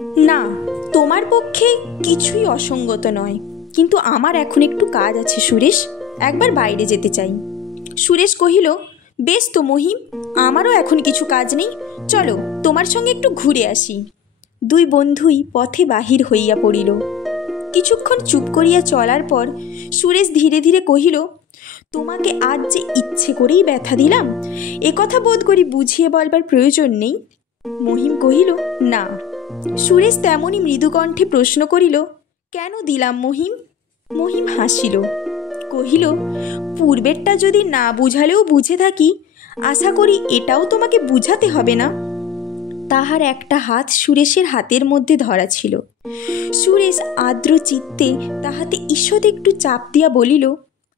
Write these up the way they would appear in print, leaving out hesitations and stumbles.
না, তোমার পক্ষে কিছুই অসঙ্গত নয়, কিন্তু আমার এখন একটু কাজ আছে সুরেশ, একবার বাইরে যেতে চাই। সুরেশ কহিল, বেশ তো মহিম, আমারও এখন কিছু কাজ নেই, চলো তোমার সঙ্গে একটু ঘুরে আসি। দুই বন্ধুই পথে বাহির হইয়া পড়িল। কিছুক্ষণ চুপ করিয়া চলার পর সুরেশ ধীরে ধীরে কহিল, তোমাকে আজ যে ইচ্ছে করেই ব্যথা দিলাম, এ কথা বোধ করি বুঝিয়ে বলবার প্রয়োজন নেই। মহিম কহিল, না। সুরেশ তেমনি মৃদুকণ্ঠে প্রশ্ন করিল, কেন দিলাম মহিম? মহিম হাসিল, কহিল, পূর্বেরটা যদি না বুঝালেও বুঝে থাকি, আশা করি এটাও তোমাকে বুঝাতে হবে না। তাহার একটা হাত সুরেশের হাতের মধ্যে ধরা ছিল। সুরেশ আর্দ্র চিত্তে তাহাতে ঈষৎ একটু চাপ দিয়া বলিল,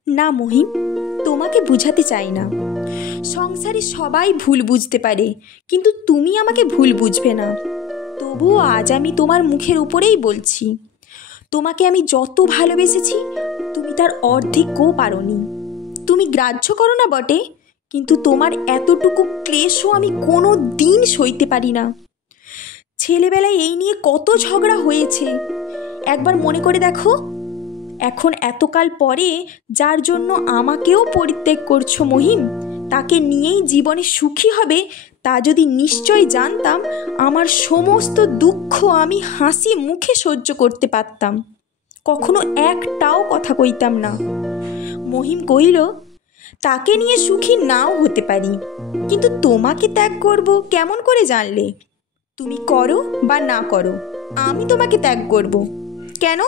না মহিম, তোমাকে বুঝাতে চাই না। সংসারে সবাই ভুল বুঝতে পারে, কিন্তু তুমি আমাকে ভুল বুঝবে না। তবুও আজ আমি তোমার মুখের উপরেই বলছি, তোমাকে আমি যত ভালোবেসেছি তুমি তার অর্ধেকও পারোনি। তুমি গ্রাহ্য করো না বটে, কিন্তু তোমার এতটুকু ক্লেশও আমি কোনো দিন সইতে পারি না। ছেলেবেলায় এই নিয়ে কত ঝগড়া হয়েছে, একবার মনে করে দেখো। এখন এতকাল পরে যার জন্য আমাকেও পরিত্যাগ করছো মহিম, তাকে নিয়েই জীবনে সুখী হবে, তা যদি নিশ্চয় জানতাম, আমার সমস্ত দুঃখ আমি হাসি মুখে সহ্য করতে পারতাম, কখনো একটাও কথা কইতাম না। মহিম কহিল, তাকে নিয়ে সুখী নাও হতে পারি, কিন্তু তোমাকে ত্যাগ করব কেমন করে জানলে? তুমি করো বা না করো, আমি তোমাকে ত্যাগ করব কেন?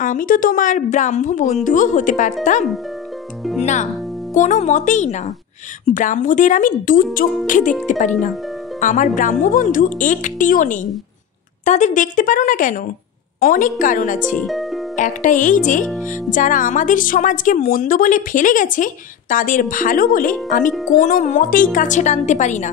আমি তো তোমার ব্রাহ্ম বন্ধুও হতে পারতাম। না, কোনো মতেই না। ব্রাহ্মদের আমি দু চক্ষে দেখতে পারি না, আমার ব্রাহ্ম বন্ধু একটিও নেই। তাদের দেখতে পারো না কেন? অনেক কারণ আছে। একটা এই যে, যারা আমাদের সমাজকে মন্দ বলে ফেলে গেছে, তাদের ভালো বলে আমি কোনো মতেই কাছে টানতে পারি না।